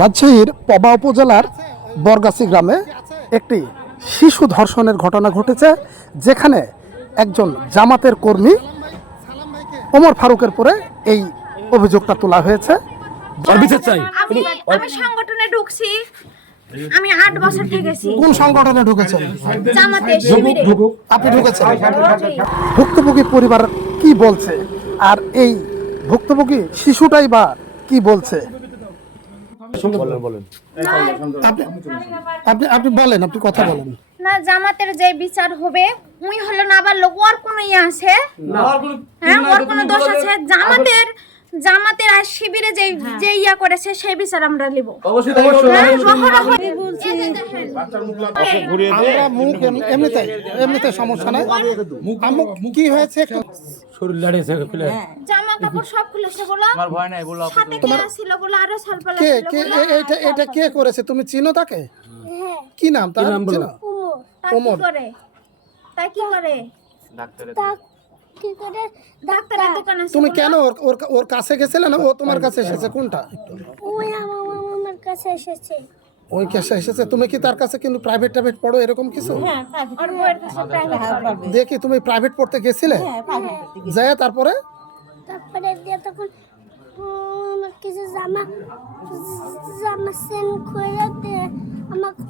রাজশাহীর পবা উপজেলার বরগাছি গ্রামে একটি শিশু ধর্ষণের ঘটনা ঘটেছে, যেখানে একজন জামাতের কর্মী ওমর ফারুকের পরে এই অভিযোগটা তোলা হয়েছে। আমি সংগঠনে ঢুকছি, আমি 8 বছর থেকেছি। কোন সংগঠনে ঢুকেছেন? জামাতে শিবিরে। আপনি ঢুকেছেন? ভুক্তভোগী পরিবার কি বলছে, আর এই ভুক্তভোগী শিশুটাই বা কি বলছে? আপনি বলেন, আপনি কথা বলেন। না, জামাতের যে বিচার হবে, উই হলো না আবার লোক ওর কোনো ইয়ে আছে? হ্যাঁ, ওর কোনো দোষ আছে? জামাতের আর শিবিরে যে ইয়া করেছে সেই বিচার আমরা নিব। এমনিতে সমস্যা নাই। কি হয়েছে? জামা কাপড় সব খুলেছে বলো, সাথে কে ছিল বলো, আরো সালপালা কে ছিল কে বলো। এটা কে করেছে? তুমি চিনো তাকে? কি নাম তার? চিনো? ওমর। তাই কি করে? ডাক্তারের দোকান আছে। তুমি কেন ওর কাছে গেছিলে না ও তোমার কাছে এসেছে? কোনটা? ওই আমার কাছে এসেছে। ওই কাছে এসেছে। তুমি কি তার কাছে কিন্তু প্রাইভেট পড়ো এরকম কিছু? ওর বউয়ের কাছে প্রাইভেট। দেখি তুমি প্রাইভেট পড়তে গেছিলে? যায় তারপরে দিয়ে তখন আমার কিছু জামা সেন খুলে দিয়ে আমাকে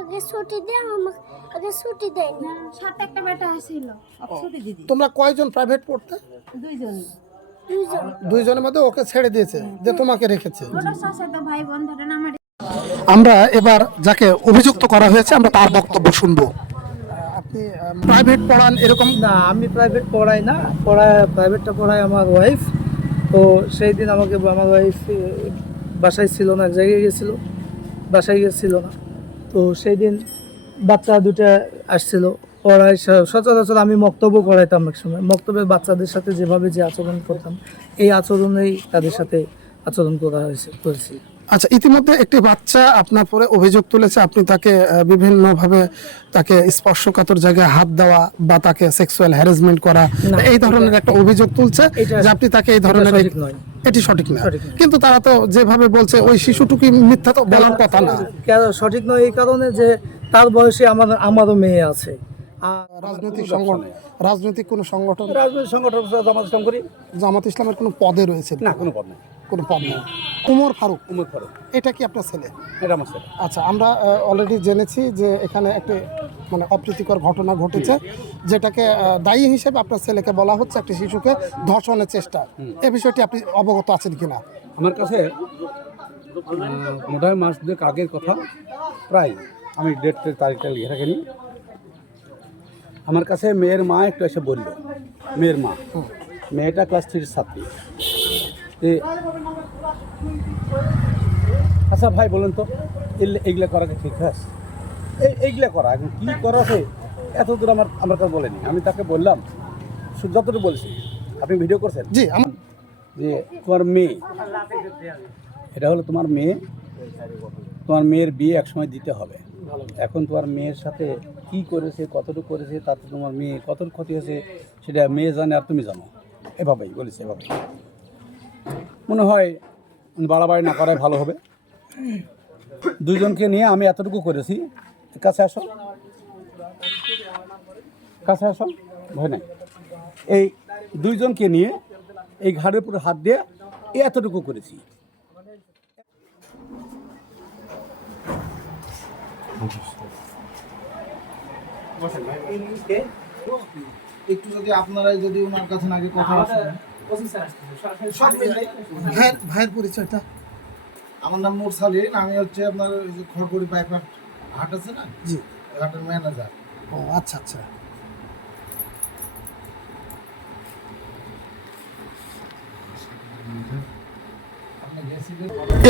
আগে ছুটি দেয়, আমাকে আগে ছুটি দেয় না। সাথে একটা বেটা ছিল। তোমরা কয়জন প্রাইভেট পড়তে? দুইজনের মধ্যে ওকে ছেড়ে দিয়েছে, যে তোমাকে রেখেছে। ওরা সাথে ভাই বোন ধরেন আমার। আমরা এবার যাকে অভিযুক্ত করা হয়েছে আমরা তার বক্তব্য শুনবো। আপনি প্রাইভেট পড়ান এরকম? না, আমি প্রাইভেট পড়াই না, প্রাইভেটটা পড়াই আমার ওয়াইফ। তো সেই দিন আমাকে আমার ওয়াইফ বাসায় ছিল না, এক জায়গায় গেছিলো, বাসায় গেছিল না। তো সেই দিন বাচ্চা দুটো আসছিল পড়াই। সচরাচর আমি মক্তব্য পড়াইতাম এক সময়। মক্তব্যের বাচ্চাদের সাথে যেভাবে যে আচরণ করতাম, এই আচরণেই তাদের সাথে আচরণ করেছি। আচ্ছা, ইতিমধ্যে একটি বাচ্চা আপনার পরে অভিযোগ তুলেছে, আপনি তাকে বিভিন্নভাবে তাকে স্পর্শকাতর জায়গায় হাত দেওয়া বা তাকে সেক্সুয়াল হ্যারাসমেন্ট করা, এই ধরনের একটা অভিযোগ তুলছে যে আপনি তাকে এই ধরনের। এটি সঠিক না, কিন্তু তারা তো যেভাবে বলছে ওই শিশুটুকু মিথ্যা তো বলার কথা না। সঠিক নয় এই কারণে যে তার বয়সে আমারও মেয়ে আছে। রাজনৈতিক কোন সংগঠন? জামাত ইসলামের কোন পদে রয়েছে? না, কোনো পদ নেই। কোনো পদ নেই। ওমর ফারুক, এটা কি আপনার ছেলে? এটা আমার ছেলে। আচ্ছা, আমরা অলরেডি জেনেছি যে এখানে একটি অপ্রীতিকর ঘটনা ঘটেছে, যেটাকে দায়ী হিসেবে আপনার ছেলেকে বলা হচ্ছে একটি শিশুকে ধর্ষণের চেষ্টা। এই বিষয়টি আপনি অবগত আছেন কিনা? আমার কাছে মোটামুটি মাস দুয়েক আগের কথা, প্রায় আমি ডেটের তারিখটা লিখে রাখিনি। আমার কাছে মেয়ের মা একটু এসে বলল, মেয়ের মা, মেয়েটা ক্লাস 3 ছাত্রী। আচ্ছা ভাই বলুন তো, এইগুলা করাকে ঠিক আছে? এইগুলা করা এখন কী করা আছে এত দূর আমার কাছে বলেনি। আমি তাকে বললাম, যতটুকু বলছি, আপনি ভিডিও করছেন জি, যে তোমার মেয়ে, এটা হলো তোমার মেয়ে, তোমার মেয়ের বিয়ে একসময় দিতে হবে। এখন তোমার মেয়ের সাথে কি করেছে, কতটুকু করেছে, তাতে তোমার মেয়ে কতটুকু ক্ষতি হয়েছে সেটা মেয়ে জানে আর তুমি জানো। এভাবেই বলেছে। এভাবে মনে হয় বাড়াবাড়ি না করাই ভালো হবে। দুইজনকে নিয়ে আমি এতটুকু করেছি। কাছে আসো, কাছে আসো, ভয় নাই। এই দুইজনকে নিয়ে এই ঘাড়ের উপরে হাত দিয়ে এতটুকু করেছি। একটু যদি আপনারা যদি ওনার কাছে আগে কথা ভাইয়ের পরিচয়টা? আমার নাম নূর সালিন, আমি হচ্ছে আপনার ওই যে খড়গড়ি বাইপার হাট আছে না, জি, হাটের ম্যানেজার। ও আচ্ছা আচ্ছা।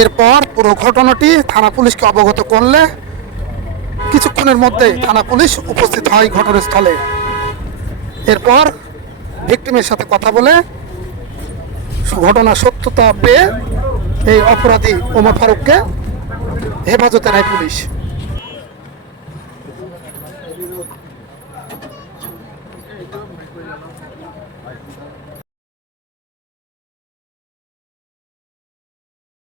এরপর পুরো ঘটনাটি থানা পুলিশকে অবগত করলে কিছুক্ষণের মধ্যে থানা পুলিশ উপস্থিত হয় ঘটনাস্থলে। এরপর ভিকটিমের সাথে কথা বলে ঘটনার সত্যতা পেয়ে এই অপরাধী ওমর ফারুককে হেফাজতে নেয় পুলিশ।